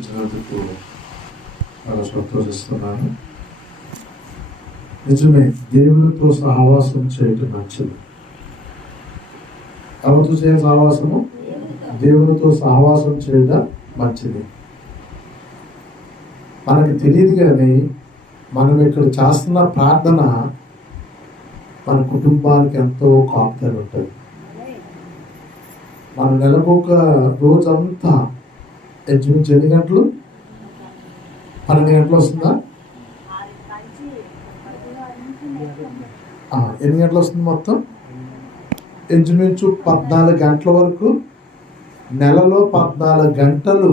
చూపించినందుకు చాలా సంతోషిస్తున్నాను. నిజమే, దేవునితో సహవాసం చేయటం మంచిది. ఎవరితో చేయాలి సహవాసము? దేవునితో సహవాసం చేయడం మంచిది. మనకి తెలియదు కానీ మనం ఇక్కడ చేస్తున్న ప్రార్థన మన కుటుంబానికి ఎంతో కాపుదల ఉంటుంది. మన నెలకొక రోజంతా ఇంచుమించు ఎన్ని గంటలు? 12 గంటలు వస్తుందా? ఎన్ని గంటలు వస్తుంది మొత్తం? ఇంచుమించు 14 గంటల వరకు, నెలలో 14 గంటలు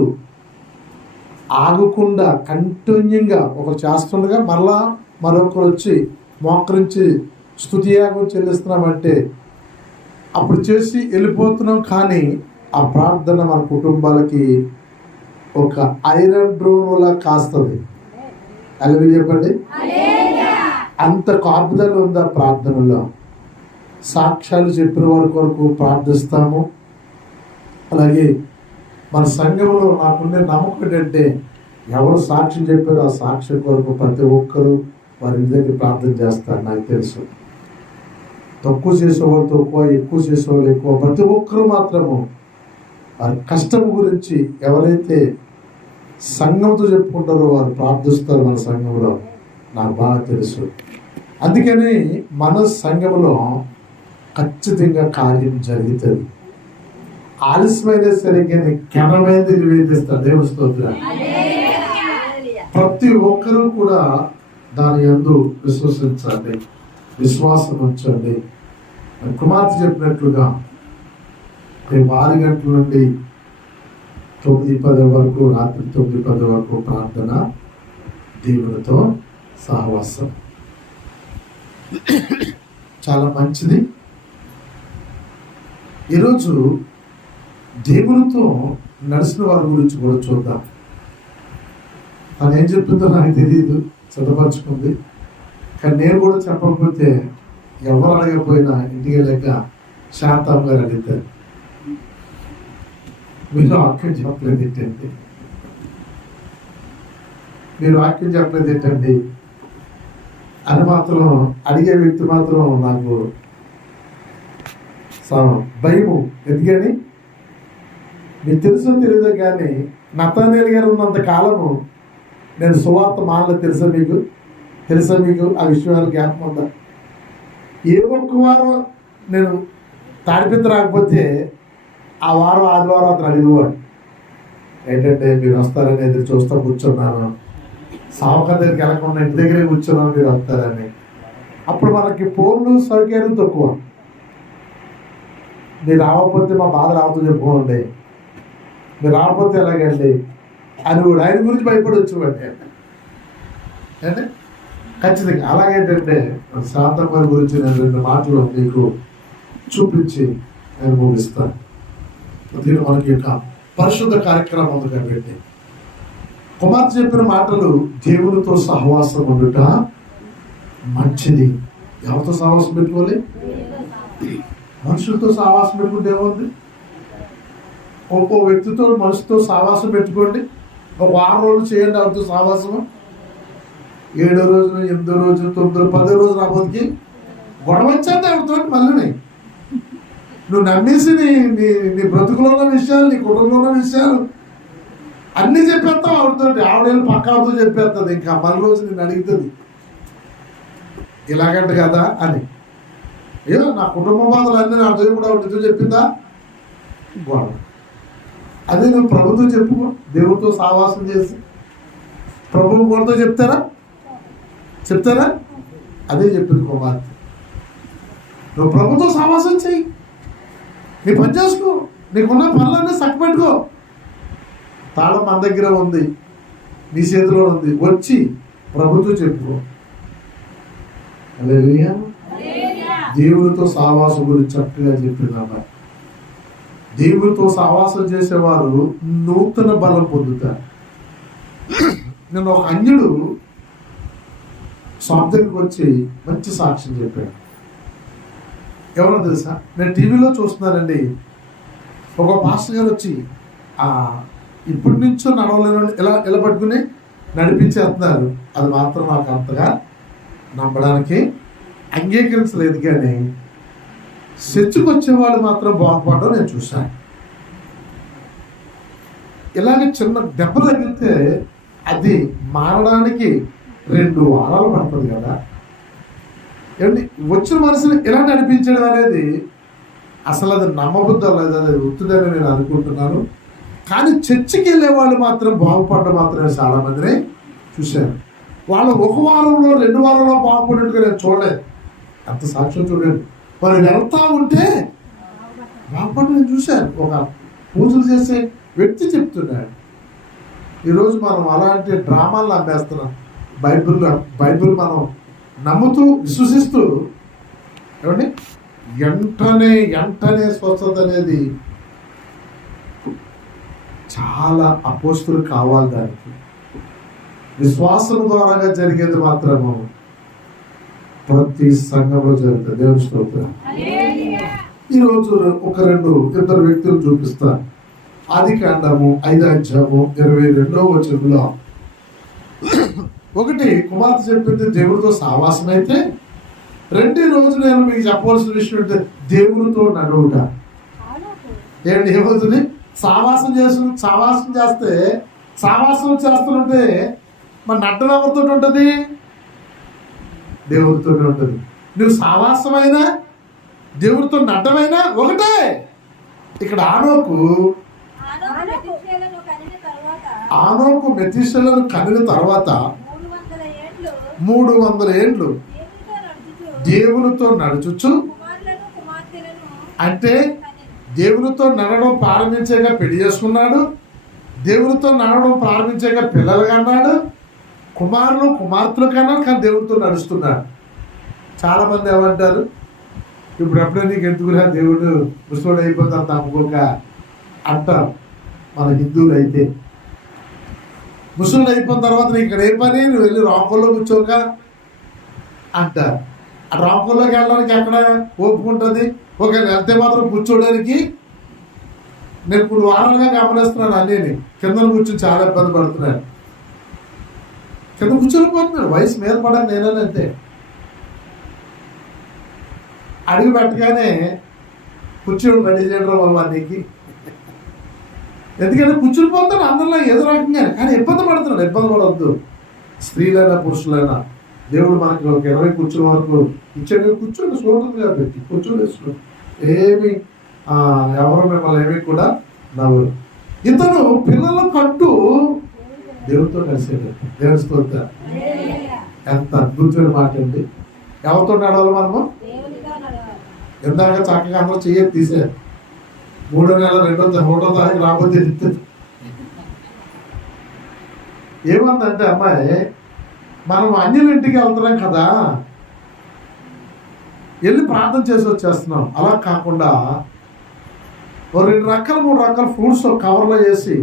ఆగకుండా కంటిన్యూగా ఒకరు చేస్తుండగా మరలా మరొకరు వచ్చి మోకరించి స్తుతియాగం చెల్లిస్తున్నామంటే అప్పుడు చేసి వెళ్ళిపోతున్నాం. కానీ ఆ ప్రార్థన మన కుటుంబాలకి ఒక ఐరన్ డ్రోన్లా కాస్తుంది. అలాగే చెప్పండి, అంత కాపుదల ఉంది ఆ ప్రార్థనలో. సాక్ష్యాలు చెప్పిన వారి కొరకు ప్రార్థిస్తాము. అలాగే మన సంఘంలో నాకుండే నమ్మకం ఏంటంటే ఎవరు సాక్ష్యం చెప్పారో ఆ సాక్ష్యం కొరకు ప్రతి ఒక్కరూ వారి దగ్గర ప్రార్థన చేస్తారు. నాకు తెలుసు, తక్కువ చేసేవాళ్ళు తక్కువ, ఎక్కువ చేసేవాళ్ళు ఎక్కువ, ప్రతి ఒక్కరూ మాత్రము వారి కష్టం గురించి ఎవరైతే సంఘంతో చెప్పుకుంటారో వారు ప్రార్థిస్తారు మన సంఘంలో. నాకు బాగా తెలుసు. అందుకని మన సంఘంలో ఖచ్చితంగా కార్యం జరుగుతుంది. ఆలస్యమైన సరిగ్గా ఘనమైనది నివేదిస్తారు. దేవుని స్తోత్రం. ప్రతి ఒక్కరూ కూడా దాని యందు విశ్వసించండి, విశ్వాసం ఉంచండి. కుమార్తె చెప్పినట్లుగా రేపు 6 గంటల నుండి 9:10 వరకు, రాత్రి 9:10 వరకు ప్రార్థన, దేవునితో సహవాసం చాలా మంచిది. ఈరోజు దేవునితో నడిచిన వారి గురించి కూడా చూద్దాం. తను ఏం చెప్తుందో నాకు తెలియదు, చదవపరుచుకుంది. కానీ నేను కూడా చెప్పకపోతే ఎవరు అడగకపోయినా ఇంటికి వెళ్ళాక శాంతం గారు అడుగుతారు, మీరు వాక్యం చెప్పలేదు ఏంటండి, మీరు వాక్యం చెప్పలేదు ఏంటండి అని మాత్రం అడిగే వ్యక్తి మాత్రం నాకు భయము. ఎందుకని మీకు తెలుసో తెలియదో కానీ నతానేలు గారు ఉన్నంత కాలము నేను సువార్త మానలేదు. తెలుసా మీకు ఆ విషయాలు జ్ఞాపకం ఉందా? ఏ ఒక్క వారం నేను తాడిపిత్త రాకపోతే ఆ వారం ఆదివారం అతను అడిగేవాడు, ఏంటంటే మీరు వస్తారని ఎదురు చూస్తూ కూర్చున్నాను, సావుకారు దగ్గరికి వెళ్ళకుండా ఇంటి దగ్గరే కూర్చున్నాను, మీరు వస్తారని. అప్పుడు మనకి ఫోన్లు సౌకర్యం తక్కువ. మీరు రాకపోతే మా బాధ రావద్దు చెప్పుకోండి, మీరు రాకపోతే ఎలాగండి అని కూడా ఆయన గురించి భయపడి వచ్చేవాడి అంటే ఖచ్చితంగా. అలాగేంటంటే శాంతం గారి గురించి నేను 2 మాటలు మీకు చూపించి నేను ముగిస్తాను. దీని మనకి యొక్క పరిశుద్ధ కార్యక్రమం ఉంది కాబట్టి కుమార్తె చెప్పిన మాటలు, దేవునితో సహవాసం ఉండుట మంచిది. ఎవరితో సహవాసం పెట్టుకోవాలి? మనుషులతో సహవాసం పెట్టుకుంటే ఏముంది? ఒక్కో వ్యక్తితో మనిషితో సహవాసం పెట్టుకోండి. ఒక 6 రోజులు చేయండి ఎవరితో సహవాసము. 7వ రోజు, 8వ రోజు, 9వ, 10వ రోజు రాబోతుకి గొడవ వచ్చేది ఎవరితో మళ్ళీ. నువ్వు నమ్మేసి నీ బ్రతుకులో ఉన్న విషయాలు, నీ కుటుంబంలో ఉన్న విషయాలు అన్నీ చెప్పేస్తావు ఆవిడతో. ఆవిడేళ్ళు పక్క ఆవిడతో చెప్పేస్తుంది. ఇంకా మళ్ళీ రోజు నేను అడుగుతుంది ఇలాగంట కదా అని. ఏదో నా కుటుంబ బాధలు అన్నీ నా దేవుడు కూడా ఆవిడతో చెప్పిందా? గొడవ. అదే నువ్వు ప్రభుతో చెప్పుకో, దేవుడితో సహవాసం చేసి. ప్రభువు కూడా చెప్తారా? అదే చెప్పింది కుమార్తె. నువ్వు ప్రభుతో సహవాసం చెయ్యి, నీ పని చేసుకో, నీకున్న పనులన్నీ చక్కబెట్టుకో. తాళం మన దగ్గర ఉంది, నీ చేతిలో ఉంది, వచ్చి ప్రభుతో చెప్పుకో. హల్లెలూయా. దేవుడితో సహవాసం గురించి చక్కగా చెప్పిందమ్మా. దేవుడితో సహవాసం చేసేవారు నూతన బలం పొందుతారు. నేను ఒక అన్యుడు షాప్ దగ్గరికి వచ్చి మంచి సాక్ష్యం చెప్పాడు. ఎవరో తెలుసా? నేను టీవీలో చూస్తున్నానండి, ఒక పాస్టర్ గారు వచ్చి ఇప్పటి నుంచో నడవలేని ఇలా పట్టుకుని నడిపించేస్తున్నారు. అది మాత్రం నాకు అంతగా నమ్మడానికి అంగీకరించలేదు. కానీ చర్చికి వచ్చేవాళ్ళు మాత్రం బాగుపడడం నేను చూశాను. ఇలాగే చిన్న దెబ్బ తగిలితే అది మారడానికి 2 వారాలు పడుతుంది కదా. ఏమండి, వచ్చిన మనిషిని ఇలా నడిపించడం అనేది అసలు అది నమ్మబుద్ధం లేదు, అది వృత్తిదని నేను అనుకుంటున్నాను. కానీ చర్చికి వెళ్ళే వాళ్ళు మాత్రం బాగుపడడం మాత్రమే చాలా మందిని చూశాను. వాళ్ళు 1 వారంలో 2 వారంలో బాగుపడినట్టుగా నేను చూడలేదు. అంత సాక్ష్యం చూడండి. వారు వెళ్తా ఉంటే బాగుపడి నేను చూశాను. ఒక పూజలు చేసే వ్యక్తి చెప్తున్నాడు. ఈరోజు మనం అలాంటి డ్రామాలు నమ్మేస్తున్నాం. బైబిల్ మనం నమ్ముతూ విశ్వసిస్తూ ఏమండి వెంటనే స్వస్థత అనేది చాలా అపోస్తులు కావాలి. దానికి విశ్వాసం ద్వారా జరిగేది మాత్రము ప్రతి సంఘంలో జరుగుతుంది. దేవుని స్తోత్రం. ఈరోజు 2 వ్యక్తులు చూపిస్తాను. ఆదికాండము 5:22 వచనంలో ఒకటి కుమార్తె చెప్పింది దేవుడితో సావాసం అయితే, 2 రోజు నేను మీకు చెప్పవలసిన విషయం అంటే దేవుడితో నడువుట. ఏంటి ఏమవుతుంది? సావాసం చేస్తే సావాసం చేస్తుంటే మరి నడ్డం ఎవరితో ఉంటుంది? దేవుడితోనే ఉంటుంది. నువ్వు సావాసమైనా దేవుడితో నడ్డమైనా ఒకటే. ఇక్కడ ఆనోకు మెతూషెలను కనిన తర్వాత 300 ఏండ్లు దేవునితో నడుచుచు, అంటే దేవునితో నడవడం ప్రారంభించాక పెళ్లి చేసుకున్నాడు, దేవునితో నడవడం ప్రారంభించాక పిల్లలు కన్నాడు, కుమార్తెలు కన్నాడు. కానీ దేవుడితో నడుస్తున్నాడు. చాలా మంది ఏమంటారు, ఇప్పుడు ఎప్పుడో నీకు ఎందుకురా దేవుడు ముసలోడు అయిపోతారు తప్పుకోక అంటారు. మన హిందువులు అయితే ముసలోడు అయిపోయిన తర్వాత నీకు ఇక్కడ ఏ పని, నువ్వు వెళ్ళి రాంకోల్లో కూర్చోక అంటారు. ఆ రాంకోల్లోకి వెళ్ళడానికి ఎక్కడ ఒప్పుకుంటుంది? ఒకవేళ వెళ్తే మాత్రం కూర్చోడానికి నేను 3 వారాలుగా గమనిస్తున్నాను. అన్నీ కింద కూర్చొని చాలా ఇబ్బంది పడుతున్నాను. కింద కూర్చొని పోతున్నాడు. వయసు మీద పడని నేనంతే. అడుగు పెట్టగానే కూర్చోడు రెడీ చేయడం వల్ల వాడికి. ఎందుకంటే కూర్చుని పోతాడు అందరిలో ఏదో రకంగా. కానీ ఇబ్బంది పడుతున్నాడు. ఇబ్బంది పడవద్దు. స్త్రీలైనా పురుషులైనా దేవుడు మనకి ఒక 20 కూర్చుని వరకు ఇచ్చాడు. కూర్చొని చూడదు కాబట్టి కూర్చొని వేసుకోండి. ఏమి ఎవరు మిమ్మల్ని ఏమి కూడా నవ్వరు. ఇతను పిల్లల కంటూ దేవుడితో కలిసేది. దేవుని స్తోత్రం. ఎంత అద్భుతమైన మాట అండి. ఎవరితో నడవాలి మనము? ఎందాక చక్కగా అందరూ చెయ్యి తీసారు. 3వ నెల 2వ తారీఖు రాబోతే ఏమందంటే అమ్మాయి, మనం అన్యుల ఇంటికి వెళ్తున్నాం కదా, వెళ్ళి ప్రార్థన చేసి వచ్చేస్తున్నాం. అలా కాకుండా 2 రకాల 3 రకాల ఫ్రూట్స్ కవర్లో వేసి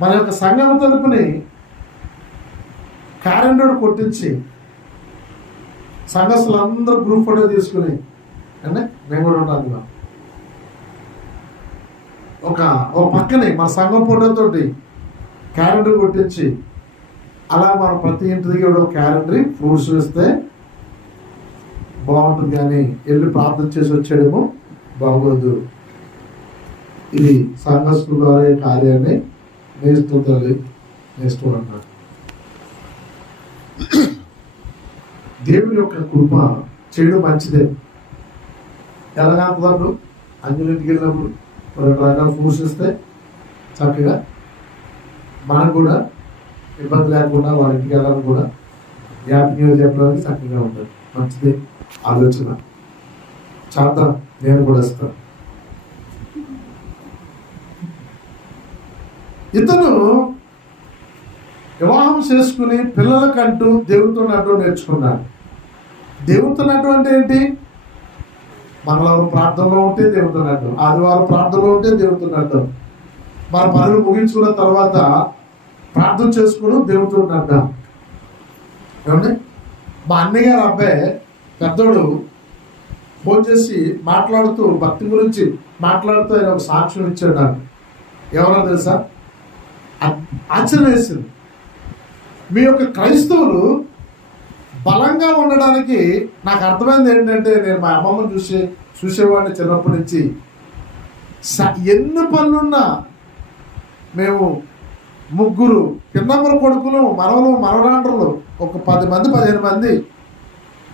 మన యొక్క సంఘం తలుపుని క్యాలెండర్ కొట్టించి సంఘస్థులందరూ గ్రూప్ ఫోటో తీసుకుని అంటే మేము కూడా ఉన్నాం. ఒక పక్కనే మన సంఘం ఫోటోతోటి క్యాలెండర్ కొట్టించి అలా మనం ప్రతి ఇంటి దగ్గర ఒక క్యాలెండర్ ఫ్రూట్స్ వేస్తే బాగుంటుంది. కానీ వెళ్ళి ప్రార్థన చేసి వచ్చేయడము బాగోదు. ఇది సంఘస్థుల ద్వారా కార్యాన్ని నేస్తూ అన్నాడు. దేవుని యొక్క కృప చేయడం మంచిదే. ఎలాగంటున్నప్పుడు అన్యులింటికి వెళ్ళినప్పుడు 2 రకాల ఫ్రూట్స్ ఇస్తే చక్కగా మనకు కూడా ఇబ్బంది లేకుండా వాళ్ళ ఇంటికి వెళ్ళాలని కూడా హ్యాపీగా చెప్పడానికి చక్కగా ఉంటుంది. మంచిదే ఆలోచన. చేద్దాం, నేను కూడా ఇస్తాను. ఇతను వివాహం చేసుకుని పిల్లలకంటూ దేవుడితో నడవడం నేర్చుకున్నాడు. దేవుడితో నడవడం అంటే ఏంటి? మంగళవారం ప్రార్థనలో ఉంటే దేవుడితో నడవడం, ఆదివారం ప్రార్థనలో ఉంటే దేవుడితో నడవడం, మన పనులు ముగించుకున్న తర్వాత ప్రార్థన చేసుకోవడం దేవుడితో నడవడం. ఏమండి, మా అన్నయ్య గారు అబ్బాయి పెద్దోడు ఫోన్ చేసి మాట్లాడుతూ భక్తి గురించి మాట్లాడుతూ ఆయన ఒక సాక్ష్యం ఇచ్చాడు నాకు. ఎవరో తెలుసా? ఆశ్చర్యం వేసింది. మీ యొక్క క్రైస్తవులు బలంగా ఉండడానికి నాకు అర్థమైంది ఏంటంటే, నేను మా అమ్మమ్మని చూసేవాడిని చిన్నప్పటి నుంచి. ఎన్ని పనులున్నా మేము ముగ్గురు పిన్నమ్మల కొడుకులు, మనవలు, మనవరాండ్రులు, ఒక 10 మంది 15 మంది,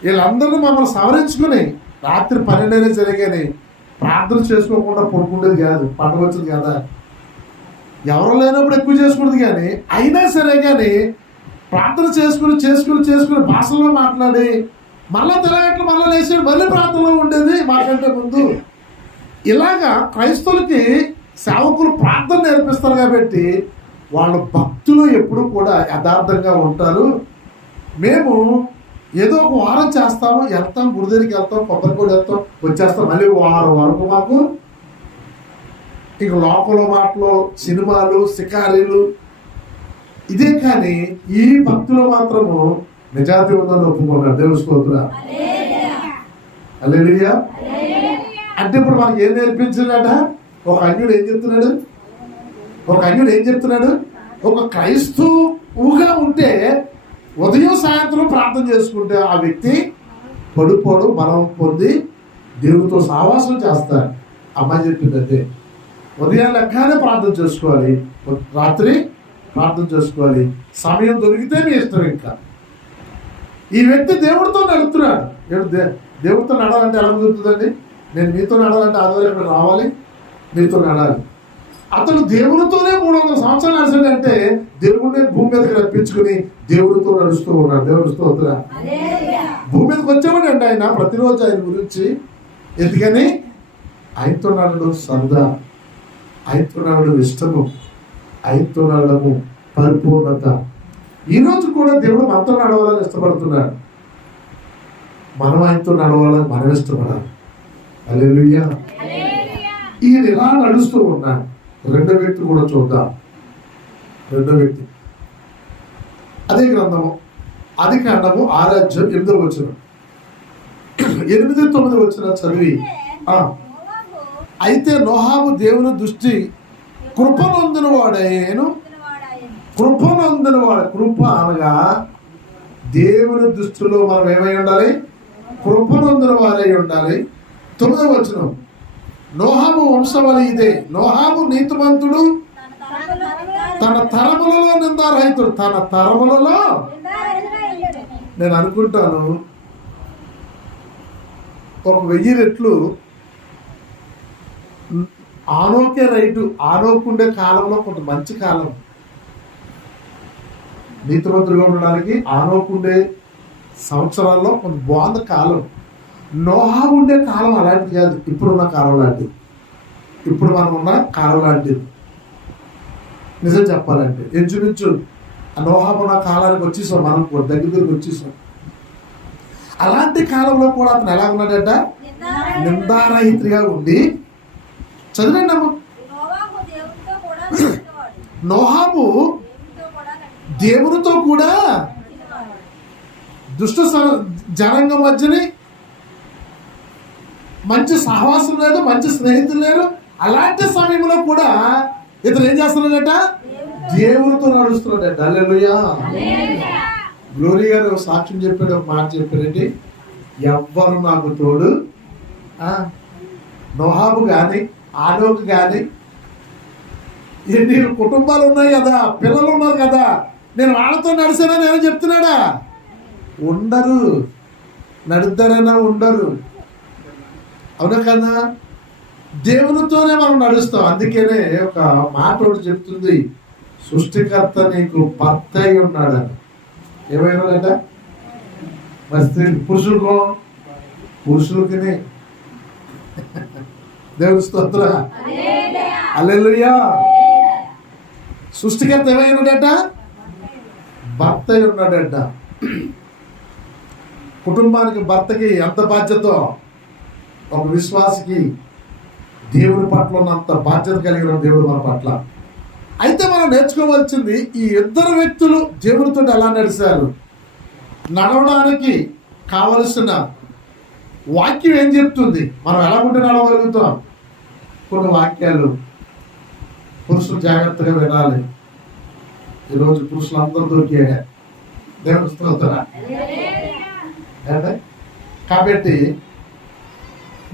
వీళ్ళందరినీ మమ్మల్ని సవరించుకుని రాత్రి 12 జరిగాని ప్రార్థన చేసుకోకుండా పడుకుండేది కాదు. పండుగ వచ్చింది కదా, ఎవరు లేనప్పుడు ఎక్కువ చేసుకునేది. కానీ అయినా సరే కానీ ప్రార్థన చేసుకుని భాషలో మాట్లాడి మళ్ళా తెలగట్లు మళ్ళీ లేచి మళ్ళీ ప్రార్థనలో ఉండేది మాకంటే ముందు. ఇలాగా క్రైస్తవులకి సేవకులు ప్రార్థన నేర్పిస్తారు కాబట్టి వాళ్ళ భక్తులు ఎప్పుడు కూడా యథార్థంగా ఉంటారు. మేము ఏదో ఒక వారం చేస్తాము, వెళ్తాం, గుడి దగ్గరికి వెళ్తాం, కొబ్బరికోడి వెళ్తాం, వచ్చేస్తాం. మళ్ళీ వారం వరకు మాకు ఇక లోకంలో మాటలు, సినిమాలు, షికారీలు ఇదే. కానీ ఈ భక్తులు మాత్రము నిజాతి ఉందని ఒప్పుకున్నారు. దేవుని స్తోత్రం. హల్లెలూయా. అంటే ఇప్పుడు మనకి ఏం నేర్పించాడట? ఒక అన్యుడు ఏం చెప్తున్నాడు? ఒక క్రైస్తవుగా ఉంటే ఉదయం సాయంత్రం ప్రార్థన చేసుకుంటే ఆ వ్యక్తి పడుకోడు, బలం పొంది దేవునితో సహవాసం చేస్తాడు. అమ్మాయి చెప్పిందంటే ఉదయం లెక్కనే ప్రార్థన చేసుకోవాలి, రాత్రి ప్రార్థన చేసుకోవాలి, సమయం దొరికితే మీ ఇష్టం. ఇంకా ఈ వ్యక్తి దేవుడితో నడుస్తున్నాడు. దేవుడితో నడాలంటే ఎలా కుదురుతుందండి? నేను మీతో నడాలంటే ఆదివారం ఇక్కడ రావాలి, మీతో నడాలి. అతను దేవుడితోనే 300 సంవత్సరాలు నడిచాడంటే దేవుడిని భూమి మీదకి రప్పించుకుని దేవుడితో నడుస్తూ ఉన్నాడు. దేవుడి స్తోత్రం. భూమి మీదకి వచ్చామని అండి ఆయన ప్రతిరోజు ఆయన గురించి. ఎందుకని? ఆయనతో నడడు సరదా, ఆయనతో నడడు ఇష్టము, ఆయనతో నడము పరిపూర్ణత. ఈరోజు కూడా దేవుడు మనతో నడవాలని ఇష్టపడుతున్నాడు. మనం ఆయనతో నడవాలని మనం ఇష్టపడాలి. హల్లెలూయా. ఈయన ఇలా నడుస్తూ ఉన్నాడు. రెండో వ్యక్తి కూడా చూద్దాం. రెండో వ్యక్తి అదే గ్రంథము ఆదికాండము 6:8 8-9 చదివి, అయితే నోహాము దేవుని దృష్టి కృపనొందిన వాడాయను. కృప అనగా దేవుని దృష్టిలో మనం ఏమై ఉండాలి? కృపనొందిన వారై ఉండాలి. 9 నోహాము వంశవళి ఇదే. నోహాము నీతిమంతుడు, తన తరములలో నిందారహితుడు. తన తరములలో నేను అనుకుంటాను ఒక 1000 రెట్లు ఆనోకే రైటు. ఆనోకుండే కాలంలో కొంత మంచి కాలం నీతిమంతుడుగా ఉండడానికి. ఆనోకుండే సంవత్సరాల్లో కొంత బాగుంది కాలం. నోహా ఉండే కాలం అలాంటిది కాదు, ఇప్పుడున్న కాలం లాంటిది. ఇప్పుడు మనం ఉన్న కాలం లాంటిది. నిజం చెప్పాలంటే ఇంచుమించు నోహా ఉన్న కాలానికి వచ్చేసాం, మనం దగ్గరికి వచ్చేసాం. అలాంటి కాలంలో కూడా అతను ఎలా ఉన్నాడట? నిందారహితుడిగా ఉండి. చదివండి అమ్మ. నోహాము దేవునితో కూడా దుష్ట జనాంగం మధ్యని మంచి సహవాసం లేదు, మంచి స్నేహితులు లేరు. అలాంటి సమయంలో కూడా ఇతను ఏం చేస్తున్నాడట? దేవునితో నడుస్తున్నాడట. హల్లెలూయా. గ్లోరీ గారు సాక్ష్యం చెప్పాడు, ఒక మాట చెప్పారంటే, ఎవ్వరు నాకు తోడు. నోహాబు కానీ ఆనోకు కానీ ఎన్ని కుటుంబాలు ఉన్నాయి కదా, పిల్లలు ఉన్నారు కదా, నేను వాళ్ళతో నడిచానని ఏమో చెప్తున్నాడా? ఉండరు. నడుద్దారైనా ఉండరు. అవునా కదా? దేవునితోనే మనం నడుస్తాం. అందుకనే ఒక మాట ఒకటి చెప్తుంది, సృష్టికర్త నీకు భర్త అయి ఉన్నాడని. ఏమైనాడట? మరి స్త్రీ పురుషులకి దేవుని స్తోత్రం. హల్లెలూయా. సృష్టికర్త ఏమైనాడట? భర్త అయి ఉన్నాడట. కుటుంబానికి భర్తకి ఎంత బాధ్యతో ఒక విశ్వాసికి దేవుని పట్ల ఉన్నంత బాధ్యత కలిగిన దేవుడు మన పట్ల. అయితే మనం నేర్చుకోవాల్సింది, ఈ ఇద్దరు వ్యక్తులు దేవునితో ఎలా నడిచారు. నడవడానికి కావలసిన వాక్యం ఏం చెప్తుంది, మనం ఎలా ఉంటే నడవగలుగుతాం. కొన్ని వాక్యాలు పురుషులు జాగ్రత్తగా వినాలి. ఈరోజు పురుషులు అందరూ దొరికాడు. దేవుని స్తోత్రం. కాబట్టి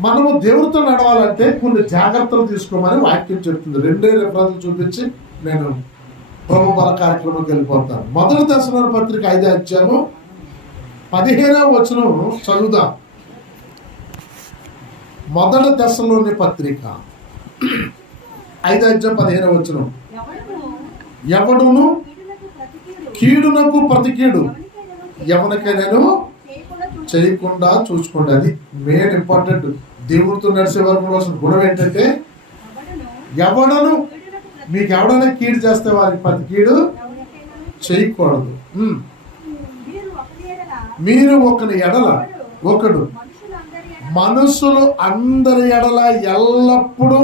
మనము దేవుడితో నడవాలంటే కొన్ని జాగ్రత్తలు తీసుకోమని వాక్యం చెప్తుంది. 2 రెఫరెన్స్లు చూపించి నేను ప్రభు బల కార్యక్రమంకి వెళ్ళిపోతాను. 1 దశలోని పత్రిక 5వ అధ్యాయము 15వ వచనం చదువుదాం. 1 దశలోని పత్రిక 5వ అధ్యాయం 15వ వచనం. ఎవడును కీడునకు ప్రతి కీడు ఎవరికైనాను చేయకుండా చూసుకోండి. అది మెయిన్ ఇంపార్టెంట్. దేవుడితో నడిచే వరకు గుణం ఏంటంటే, ఎవడను మీకు ఎవడైనా కీడు చేస్తే వారికి ప్రతి కీడు చేయకూడదు. మీరు ఒకని ఎడల ఒకడు మనుషులు అందరి ఎడల ఎల్లప్పుడూ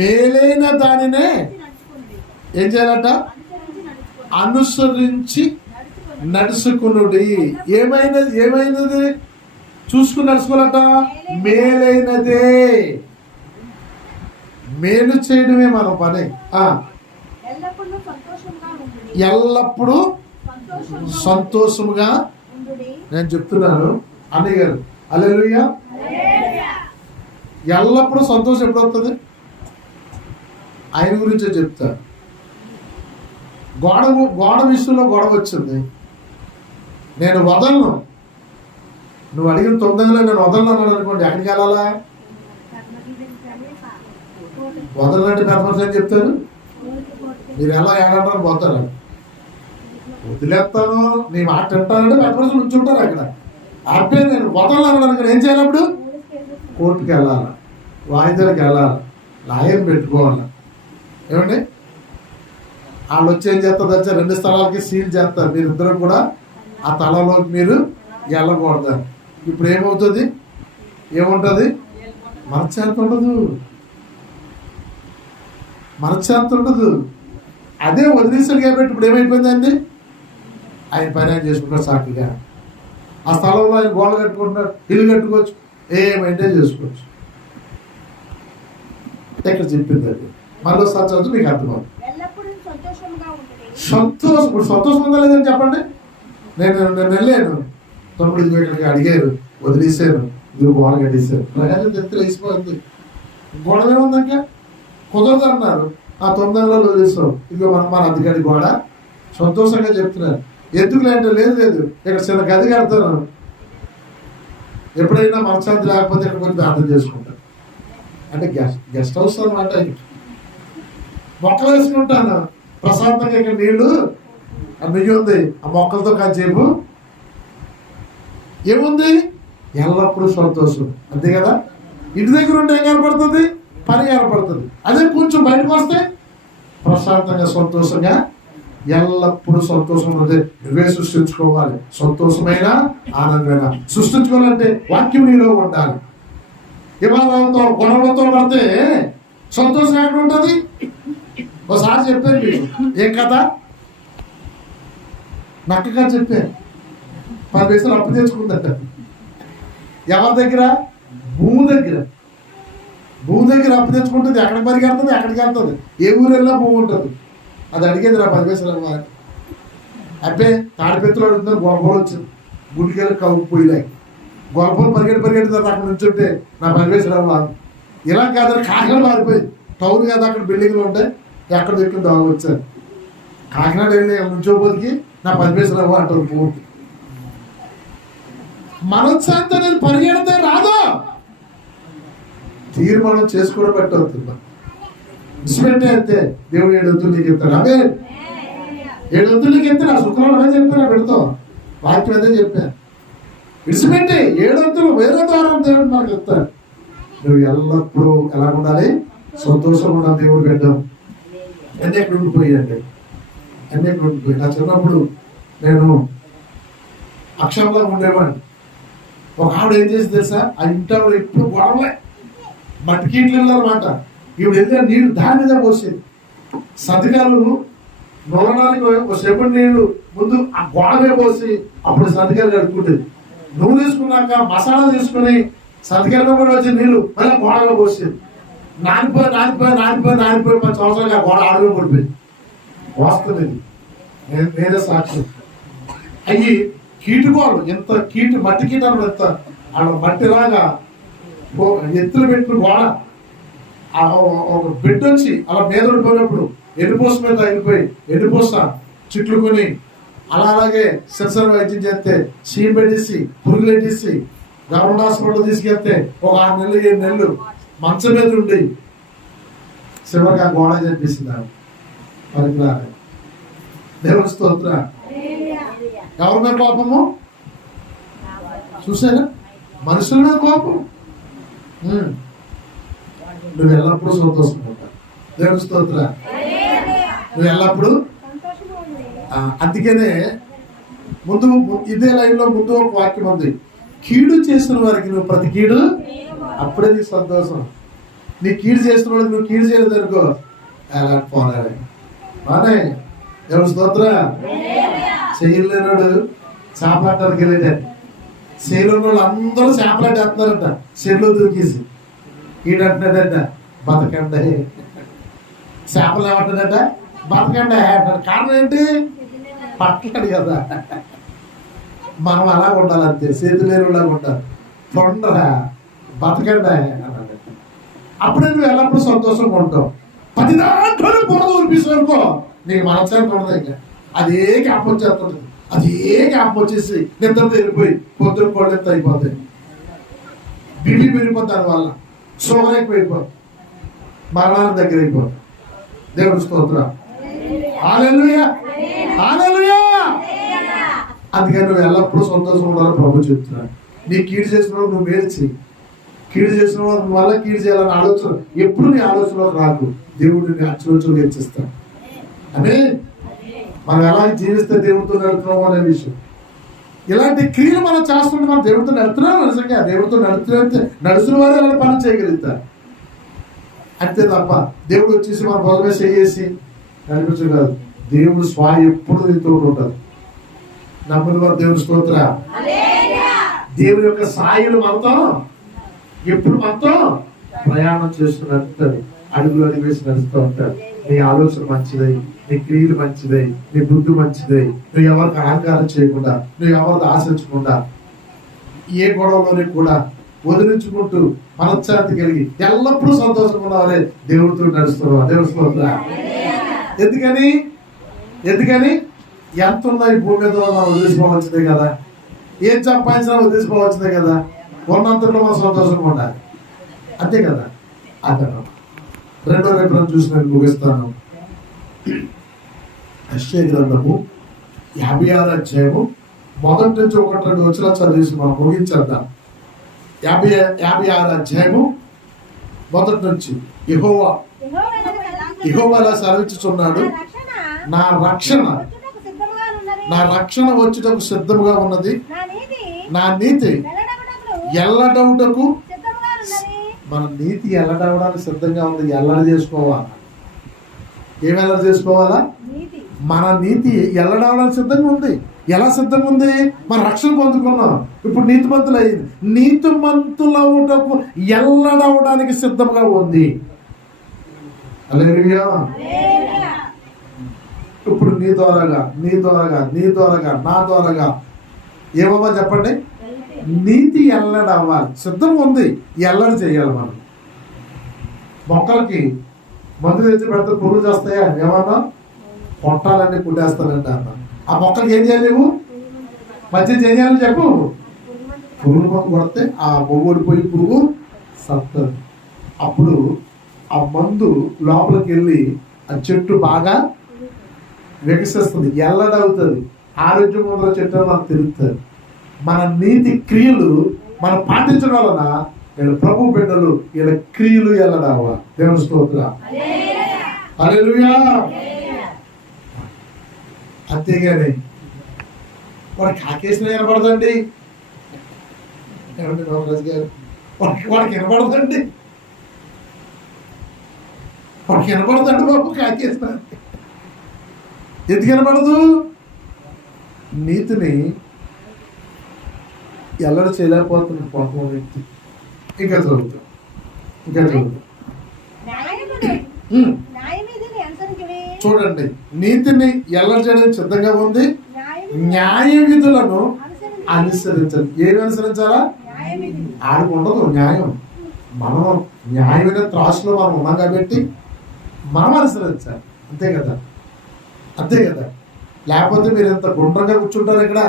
మేలైన దానినే ఏం చేయాలట? అనుసరించి నడుచుకునుడి. ఏమైనది చూసుకుని నడుచుకోవాలట? మేలైనదే. మేలు చేయడమే మన పని. ఎల్లప్పుడూ సంతోషముగా నేను చెప్తున్నాను అన్నయ్య గారు. హల్లెలూయా. ఎల్లప్పుడూ సంతోషం ఎప్పుడు వస్తుంది? ఆయన గురించే చెప్తారు. గోడ విషయంలో గొడవ వచ్చింది. నేను వదలను, నువ్వు అడిగిన 9 నేను వదలను అన్నాడు అనుకోండి, ఎక్కడికి వెళ్ళాలా? వదలంటే పెద్ద అని చెప్తారు. మీరు ఎలా ఏడంటారు పోతారు. వదిలేస్తాను నీ మాట వింటానంటే పెద్ద ఉంచుంటారు అక్కడ. అబ్బే నేను వదలను అనుకోండి, ఏం చేయాలి? అప్పుడు కోర్టుకి వెళ్ళాలి, వాయిదాలకు వెళ్ళాలి, లాయర్ పెట్టుకోవాలి. ఏమండి? వాళ్ళు వచ్చి ఏం చేస్తారు? 2 స్థలాలకి సీల్ చేస్తారు. మీరిద్దరు కూడా ఆ తలలోకి మీరు వెళ్ళకూడదు. ఇప్పుడు ఏమవుతుంది? ఏముంటుంది? మనశ్శాంతి ఉండదు. మనశ్శాంతి ఉండదు. అదే వదిలేసాడు కాబట్టి ఇప్పుడు ఏమైపోయిందండి? ఆయన పని ఆయన చేసుకుంటారు సాక్షిగా. ఆ స్థలంలో ఆయన గోడ కట్టుకుంటున్నాడు, ఇల్లు కట్టుకోవచ్చు, ఏమైతే చేసుకోవచ్చు. ఎక్కడ చెప్పింది అది మళ్ళీ సంతోషం మీకు అర్థమవుతుంది. సంతోషం. ఇప్పుడు సంతోషం ఉందా లేదని చెప్పండి. నేను వెళ్ళాను, తమ్ముడు ఇక్కడికి అడిగారు, వదిలేసాను, ఇది గోడ కట్టేశారు, ప్రజలు తెత్తులు వేసిపోయింది. గొడవ ఉందాక కుదరదు అన్నారు. ఆ 9 వదిలేస్తాం. ఇదిగో మన అధికారి గోడ. సంతోషంగా చెప్తున్నారు. ఎందుకు లేదంటే లేదు ఇక్కడ చిన్న గది కడతాను, ఎప్పుడైనా మనశ్శాంతి లేకపోతే ఇక్కడ కొంచెం ప్రార్థన చేసుకుంటాను అంటే గెస్ట్ హౌస్ అనమాట. మొక్కలు వేసుకుంటాను ప్రశాంతంగా. ఇక్కడ నీళ్లు నెయ్యి ఉంది, ఆ మొక్కలతో కాసేపు ఏముంది? ఎల్లప్పుడూ సంతోషం. అంతే కదా? ఇంటి దగ్గర ఉంటే ఏం కనపడుతుంది? పని కనపడుతుంది. అదే కొంచెం బయటకు వస్తే ప్రశాంతంగా సంతోషంగా ఎల్లప్పుడూ సంతోషం ఉంది. నువ్వే సృష్టించుకోవాలి. సంతోషమైన ఆనందమైన సృష్టించుకోవాలంటే వాక్యం నీలో ఉండాలి. వివాదాలతో గొడవలతో పడితే సంతోషం ఎక్కడ ఉంటుంది? ఒకసారి చెప్పాను మీకు. ఏం కథ? నక్కగా చెప్పాను. 10 పైసలు అప్పు తెచ్చుకుందట. ఎవరి దగ్గర? భూమి దగ్గర. భూమి దగ్గర అప్పు తెచ్చుకుంటుంది. ఎక్కడికి పరిగెడుతుంది, ఎక్కడికి వెళ్తుంది. ఏ ఊరు వెళ్ళినా భూమి ఉంటుంది. అది అడిగేది నా 10 పైసలు అవ్వాలి. అబ్బే తాడిపెత్తులు అడుగుతున్నారు. గొడవలు వచ్చింది. గుడికెళ్ళి కవ్వుపోయిలే గొడవలు పరిగెడుతుంది. అక్కడ నుంచి ఉంటే నా 10 పైసలు అవ్వాలి. ఇలా కాదు, కాకినాడ మారిపోయింది. టౌన్ కదా, అక్కడ బిల్డింగ్లు ఉంటాయి. ఎక్కడ దిక్కు దొంగ వచ్చారు. కాకినాడ వెళ్ళి నుంచోపోతికి నా 10 పైసలు అవ్వ అంటారు. పూర్తి మనశ్శాంతి అనేది పరిగెడితే రాదు. తీర్మానం చేసుకోవడం పెట్టవుతుంది. విడిచిపెట్టే అంతే. దేవుడు 7 వంతులు నీకు చెప్తాడు. అవే 7 వంతులు నీకు ఎత్తాడు. ఆ శుక్రవారం అదే చెప్పాను, పెడతాం. వాక్యం అదే చెప్పాను. విడిచిపెట్టి 7 వంతులు వేరే ద్వారా దేవుడు మనకు చెప్తాడు. నువ్వు ఎల్లప్పుడూ ఎలా ఉండాలి? సంతోషంగా ఉండాలి. దేవుడు పెట్టాం. అన్నీ ఎక్కడ ఉండిపోయాయండి, అన్నీ ఎక్కడ ఉండిపోయాయి. నా చిన్నప్పుడు నేను అక్షరంలో ఉండేవాడిని. ఒక ఆవిడ ఏం చేసి తెలుసా? ఆ ఇంట్లో ఎప్పుడు గొడవలే, మట్టికి ఇంట్లో వెళ్ళారన్నమాట. ఈవిడ వెళ్ళిన నీళ్ళు దాని మీద పోసేది. సంతకాలు నూనడానికి ఒక సేపటి నీళ్లు ముందు ఆ గోడమే పోసి అప్పుడు సంతకాలు కడుక్కుంటుంది. నూనె తీసుకున్నాక మసాలా తీసుకుని సంతకాల కూడా వచ్చిన నీళ్లు మళ్ళీ గోడలో పోసేది. నానిపోయి 10 సంవత్సరాలుగా గోడ అడుగు పడిపోయింది. వాస్తవం నేనే సాక్షి. అవి కీటుకోళ్ళు ఎంత మట్టి కీటాలు ఎంత మట్టిలాగా ఎత్తులు పెట్టిన గోడ ఒక బిడ్డ వచ్చి అలా మీద పడిపోయినప్పుడు ఎండిపోస మీద వెళ్ళిపోయి ఎండిపోస చుట్లుకొని అలాగే సిరసర వైద్యం చేస్తే సీమ్ పెట్టేసి పురుగులు పెట్టేసి గవర్నమెంట్ హాస్పిటల్ తీసుకెళ్తే ఒక 6 నెలలు 7 నెలలు మంచం మీద ఉండి చివరికి ఆ గోడ చెప్పేసింది. మరి దేవుని స్తోత్ర. ఎవరి మీద కోపము? చూసారా? మనుషుల మీద కోపం. నువ్వు ఎల్లప్పుడూ సంతోషంగా ఉంటావు. దేవుని స్తోత్ర. నువ్వు ఎల్లప్పుడూ. అందుకనే ముందు ఇదే లైన్ లో ముందు ఒక వాక్యం ఉంది, కీడు చేసిన వారికి నువ్వు ప్రతి కీడు, అప్పుడే నీకు సంతోషం. నీ కీడు చేసిన వాళ్ళకి నువ్వు కీడు చేయలేదు అనుకో, అలా పోరాడే బానే. దేవుని స్తోత్ర. చేయలేనాడు చేపలాడటానికి వెళ్ళేట చేలో వాళ్ళు అందరూ చేపలాడేస్తున్నారంట, చెల్లో దూకేసి. ఈడంటున్నాడంట బతకండి, చేపలు ఏమంటాడంట బతకండి అంటాడు. కారణం ఏంటి? పట్టలేడు కదా. మనం అలా ఉండాలి అంతే, చేతులు లేనిలాగా ఉండాలి. తొండరా బతకండి అన్నాడు. అప్పుడే నువ్వు ఎల్లప్పుడూ సంతోషంగా ఉంటావు. 10 దాంట్లో బురద ఊరిపిస్తావు అనుకో, నీకు మనసానికి ఉండదు. ఇంకా అదే గ్యాప్ వచ్చేస్తుంది, అదే గ్యాప్ వచ్చేసి నిద్ర వెళ్ళిపోయి పొద్దున కోళ్ళెత్త అయిపోతాయి, బిపి పెరిగిపోతుంది, దానివల్ల షుగర్ ఎక్కువైపోతుంది, మరణానికి దగ్గర అయిపోతుంది. దేవుడి స్తోత్రం. హల్లెలూయా, హల్లెలూయా. అందుకని నువ్వు ఎల్లప్పుడూ సంతోషం ఉండాలని ప్రభు చెప్తున్నాడు. నీ కీడు చేసిన నువ్వు మేల్చి, కీడు చేసిన వల్ల కీడు చేయాలని ఆలోచన ఎప్పుడు నీ ఆలోచనలోకి రాకు. దేవుడు నీ అచ్చులోచనలు హెచ్చిస్తాడు. అని మనం ఎలా జీవిస్తే దేవుడితో నడుతున్నాము అనే విషయం. ఇలాంటి క్రియలు మనం చేస్తుంటే మనం దేవుడితో నడుతున్నాం. నిజంగా దేవుడితో నడుచున్న వారే అలా పని చేయగలుగుతారు అంతే తప్ప దేవుడు వచ్చేసి మన భోజమే చేసి నడిపించు కాదు. దేవుడు స్వామి ఎప్పుడు నీతో ఉంటారు. నమ్మిన వారు దేవుని స్తోత్ర. దేవుని యొక్క సాయులు మనతో ఎప్పుడు మనతో ప్రయాణం చేస్తూ నడుపుతాడు. అడుగులు అడుగు వేసి నడుస్తూ ఉంటాడు. నీ ఆలోచన మంచిదై, నీ క్రియలు మంచిదై, నీ బుద్ధి మంచిదై, నువ్వు ఎవరికి అహంకారం చేయకుండా, నువ్వు ఎవరికి ఆశించకుండా, ఏ గొడవలోని కూడా వదిలించుకుంటూ మనశ్శాంతి కలిగి ఎల్లప్పుడూ సంతోషంగా ఉన్నవారే దేవుడితో నడుస్తున్నావు. దేవుడి స్తోత్ర. ఎందుకని ఎంత ఉన్నా ఈ భూమి మీద మనం వదిలించుకోవాల్సిందే కదా. ఏం సంపాదించినా వదిలించుకోవాల్సిందే కదా. ఉన్నంతలో మనం సంతోషంగా ఉండాలి అంతే కదా. అతను రెండో రేపు చూసి నేను ముగిస్తాను. యెషయా గ్రంథము 56వ అధ్యాయము 1 నుంచి 1-2 వచనాలు చదివేసి మనం ముగించేద్దాం. 56వ అధ్యాయము 1 నుంచి యెహోవా ఇలా సెలవిచ్చుచున్నాడు, నా రక్షణ వచ్చుటకు సిద్ధముగా ఉన్నది, నా నీతి ఎల్లడవుటకు. మన నీతి ఎల్లడవడానికి సిద్ధంగా ఉంది. ఎల్లడి చేసుకోవాలి. ఏం ఎల్లడి చేసుకోవాలా? మన నీతి ఎల్లడవడానికి సిద్ధంగా ఉంది. ఎలా సిద్ధంగా ఉంది? మన రక్షణ పొందుకున్నాం. ఇప్పుడు నీతిమంతులు అయింది. నీతిమంతులవుటకు ఎల్లడవడానికి సిద్ధంగా ఉంది. హల్లెలూయా. ఇప్పుడు నీ ద్వారాగా నా ద్వారాగా ఏమమ్మా చెప్పండి? నీతి ఎల్లడి అవ్వాలి. సిద్ధంగా ఉంది. ఎల్లడి చేయాలి. మనం మొక్కలకి మందు తెచ్చి పెడితే పురుగులు చేస్తాయా? ఏమన్నా పొట్టాలన్నీ కుట్టేస్తానంటే అన్న. ఆ మొక్కలకి ఏం చేయాలి? నువ్వు మంచిగా చేయాలని చెప్పు. పురుగులు మందు కొడితే ఆ మొగ్గు ఓడిపోయి పురుగు సత్తది. అప్పుడు ఆ మందు లోపలికి వెళ్ళి ఆ చెట్టు బాగా వికసిస్తుంది, ఎల్లడవుతుంది, ఆరోగ్యం ఉన్న చెట్టు మనకు తెలుస్తుంది. మన నీతి క్రియలు మనం పాటించడం వలన వీళ్ళ ప్రభు బిడ్డలు వీళ్ళ క్రియలు ఎల్లడవ. దేవుని స్తోత్రం. హల్లెలూయా. అంతేగాని వాడికి కాకేసిన వినపడదండి. ఏమంటే రామరాజు గారు, వాడికి వినపడదండి. వాడికి వినపడదండి బాబు కాకేసిన. ఎందుకు వినపడదు? నీతిని ఎల్లడి చేయలేకపోతున్న పాపం వ్యక్తి. ఇంకా చదువుతాం. చూడండి, నీతిని ఎల్లడి చేయడానికి సిద్ధంగా ఉంది, న్యాయ విధులను అనుసరించాలి. ఏమి అనుసరించాలా? ఆడికి ఉండదు న్యాయం. మనం న్యాయమైన త్రాసులో మనం ఉన్నాం కాబట్టి మనం అనుసరించాలి. అంతే కదా, అంతే కదా. లేకపోతే మీరు ఇంత గుండ్రంగా కూర్చుంటారు. ఇక్కడ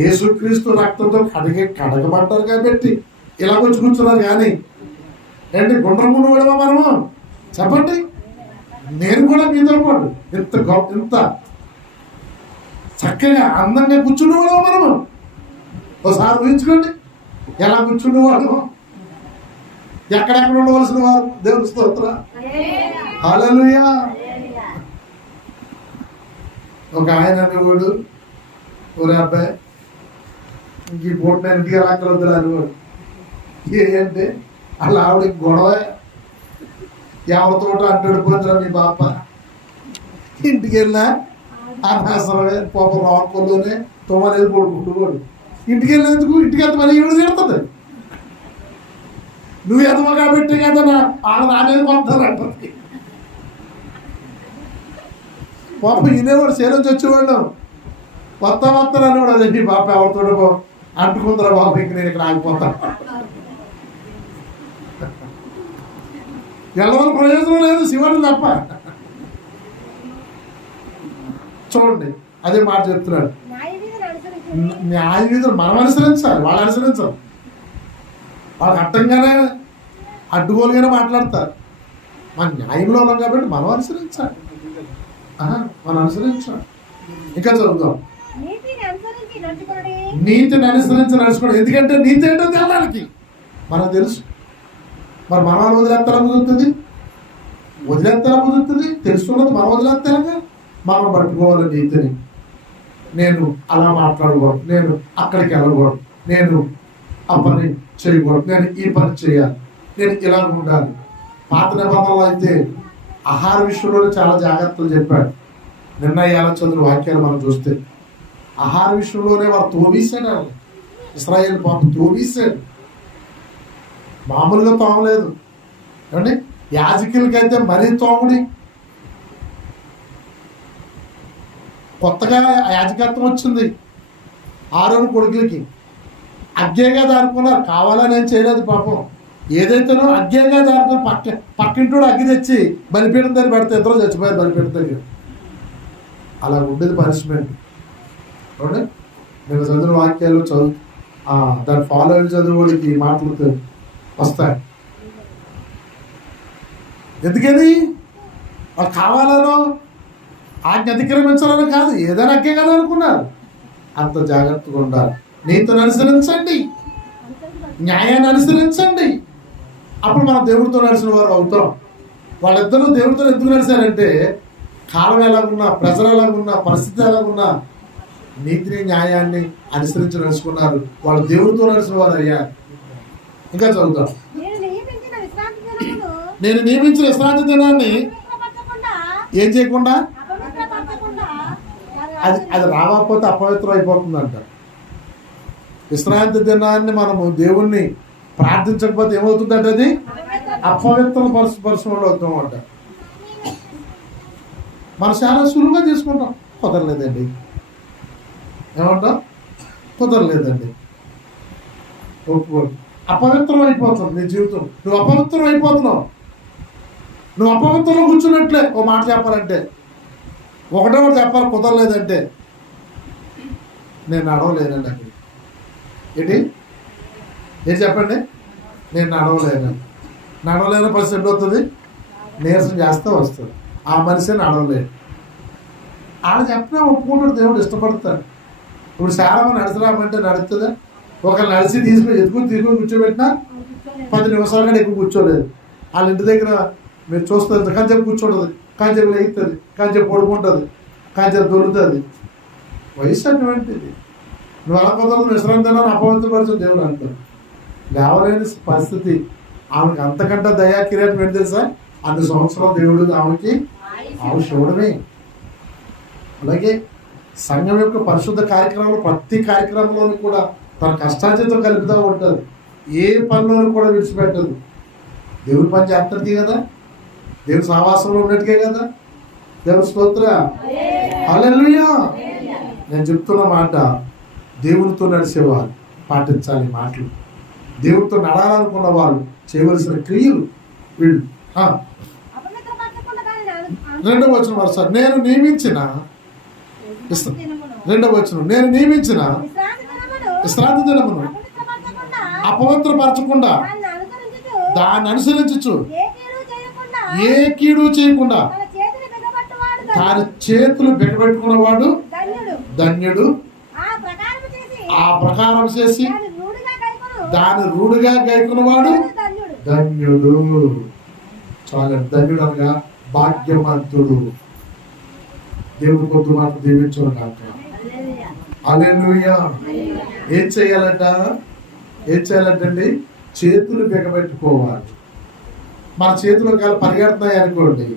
యేసుక్రీస్తు రక్తంతో కడగబడ్డారు కాబట్టి ఇలా వచ్చి కూర్చున్నారు. కానీ ఏంటి గుండ్రంగా ఉండవడమా మనము? చెప్పండి. నేను కూడా మీతో పాటు ఇంత చక్కగా అందంగా కూర్చునేవాళ్ళం మనము. ఒకసారి ఊహించుకోండి ఎలా కూర్చునేవాళ్ళము. ఎక్కడెక్కడ ఉండవలసిన వారు. దేవుని స్తోత్రం, హల్లెలూయా. ఒక ఆయన అనేవాడు, ఒరే అబ్బాయి ఈ పూట నేను ఇంటికి అక్కడ వద్దురా అనేవాడు. ఏంటంటే అలా ఆవిడకి గొడవ, ఎవరితో అంటాడు పోతురా మీ బాప. ఇంటికి వెళ్ళినా అనవసరమే పాపం రాకపోలోనే తొమ్మలేదు పడుకుంటున్నాడు. ఇంటికి వెళ్ళేందుకు ఇంటికి వెళ్తే మరి ఈవిడ తిడుతుంది. నువ్వు ఎదవ కాబట్టి కదా వాళ్ళ రాలేదు కొంటారంటుంది. పాపం ఇనేవాడు సేలోంచి వచ్చేవాడు. వస్తాను అనేవాడు. అదే మీ బాప ఎవరితో అంటుకుందరా బాబు, ఇంక నేను ఇక్కడ ఆగిపోతాను. ఎల్లవల్ల ప్రయోజనం లేదు, శివుడు తప్ప. చూడండి, అదే మాట చెప్తున్నాడు. న్యాయ విధులు మనం అనుసరించాలి, వాళ్ళు అనుసరించాలి. వాళ్ళకి అడ్డంగానే అడ్డుగోలుగానే మాట్లాడతారు. మన న్యాయంలో ఉన్నాం కాబట్టి మనం అనుసరించాలి, మనం అనుసరించాలి. ఇంకా చదువుతాం. నీతిని అనుసరించి నడుచుకోవడం. ఎందుకంటే నీతి ఏంటో తెలడానికి మనకు తెలుసు. మరి మన వాళ్ళు వదిలేస్తారా కుదురుతుంది? వదిలేస్తారా కుదురుతుంది? తెలుసుకున్నది మనం వదిలేస్తారా? మనం పట్టుకోవాలి నీతిని. నేను అలా మాట్లాడకూడదు, నేను అక్కడికి వెళ్ళకూడదు, నేను ఆ పని చేయకూడదు, నేను ఈ పని చేయాలి, నేను ఇలా ఉండాలి. పాత నిబంధనలు అయితే ఆహార విషయంలో చాలా జాగ్రత్తలు చెప్పాడు. నిర్ణయాల చదువు వాక్యాలు మనం చూస్తే ఆహార విషయంలోనే వారు తోమేశాడు. వాళ్ళు ఇశ్రాయేలు పాపం తోమేశాడు. మామూలుగా తోమలేదు. ఏమండి, యాజకులకైతే మరీ తోముడి. కొత్తగా యాజకత్వం వచ్చింది ఆరోను కొడుకులకి. అజ్ఞేగా దారుకున్నారు, కావాలని ఏం చేయలేదు పాపం. ఏదైతేనో అజ్ఞేగా దారుకుని పక్కింటోడు అగ్గి తెచ్చి బలిపీఠం దగ్గర పెడితే ఇద్దరు చచ్చిపోయారు బలిపీఠం దగ్గర. అలా ఉండేది పనిష్మెంట్. అవునండి, నేను చదివిన వాక్యాలు చదువు దాన్ని ఫాలో అయిన చదువులకి మాటలు వస్తాయి. ఎందుకని వాళ్ళు కావాలనో ఆజ్ఞ అతిక్రమించాలనో కాదు, ఏదైనా అగ్గే కదా అనుకున్నారు. అంత జాగ్రత్తగా ఉండాలి. నీతిని అనుసరించండి, న్యాయాన్ని అనుసరించండి. అప్పుడు మనం దేవుడితో నడిచిన వారు అవుతాం. వాళ్ళిద్దరూ దేవుడితో ఎందుకు నడిచారంటే కాలం ఎలాగున్నా, ప్రజలు ఎలాగున్నా, పరిస్థితి ఎలాగున్నా నీతిని న్యాయాన్ని అనుసరించి నడుచుకున్నారు. వాళ్ళు దేవుడితో నడిచిన వారు అయ్యారు. ఇంకా చదువుతాం. నేను నియమించిన విశ్రాంతి దినాన్ని ఏం చేయకుండా, అది రాకపోతే అపవిత్రం అయిపోతుందంట. విశ్రాంతి దినాన్ని మనము దేవుణ్ణి ప్రార్థించకపోతే ఏమవుతుందంటే అది అపవిత్రం పరిశ్రమలో అవుతామంట. మనం చాలా సులువుగా తీసుకుంటాం. కుదరలేదండి, ఏమంటాం? కుదరలేదండి, ఒప్పుకోండి. అపవిత్రం అయిపోతుంది నీ జీవితం. నువ్వు అపవిత్రం అయిపోతున్నావు. నువ్వు అపవిత్రంలో కూర్చున్నట్లే. ఓ మాట చెప్పాలంటే ఒకటే ఒకటి చెప్పాలి. కుదరలేదంటే నేను నడవలేనండి అక్కడ. ఏంటి ఏం చెప్పండి? నేను నడవలేని పరిస్థితి ఎప్పుడు వస్తుంది? నీరసం చేస్తే వస్తుంది. ఆ మనిషి నడవలేడు. ఆడ చెప్పినా ఒప్పుకుంటాడు, దేవుడు ఇష్టపడతాడు. ఇప్పుడు చాలా మంది నడిచిరామంటే నడుస్తుందా? ఒకళ్ళు నడిచి తీసుకొని కూర్చోబెట్టినా 10 నిమిషాలు కానీ ఎక్కువ కూర్చోలేదు. వాళ్ళ ఇంటి దగ్గర మీరు చూస్తుంది, కంచెపు కూర్చుంటుంది, కంచెపు లేగుతుంది, కంచెపు పడుకుంటుంది, కంచెపు దొరుకుతుంది. వయసు అటువంటిది. నువ్వు అలా కుదరదు, విశ్రాంతిని అపవిత్రపరచు దేవుడు అంటారు. లేవలేని పరిస్థితి. ఆమెకి అంతకంటే దయా కిరీటం ఏంటి తెలుసా? అన్ని సంవత్సరాలు దేవుడు ఆమెకి ఆవిషవడమే. అలాగే సంఘం యొక్క పరిశుద్ధ కార్యక్రమంలో ప్రతి కార్యక్రమంలోనూ కూడా తన కష్టార్జితం కలుపుతూ ఉంటుంది. ఏ పనిలోనూ కూడా విడిచిపెట్టదు. దేవుడి పని చేస్తుంది కదా. దేవుని సహవాసంలో ఉన్నట్టుగా కదా. దేవుని స్తోత్రం. హల్లెలూయా. నేను చెప్తున్న మాట, దేవునితో నడిచేవారు పాటించాలి మాటలు. దేవునితో నడాలనుకున్న వాళ్ళు చేయవలసిన క్రియలు వీళ్ళు. 2వ వచనం వరుస, నేను నియమించిన 2వ వచనం, నేను నియమించిన విశ్రాంతి దినమును అపవిత్రపరచకుండా దాన్ని అనుసరించు, ఏ కీడు చేయకుండా దాని చేతులు బిగబెట్టుకున్నవాడు ధన్యుడు. ఆ ప్రకారం చేసి దాని రూఢిగా గైకున్నవాడు ధన్యుడు. చాలా ధన్యుడు అనగా భాగ్యవంతుడు. దేవుడి కొద్ది మాట దీవించును గాక. హల్లెలూయా. ఏం చేయాలంటండి? చేతులు బిగబెట్టుకోవాలి. మన చేతులు పరిగెడుతున్నాయి అనుకోండి,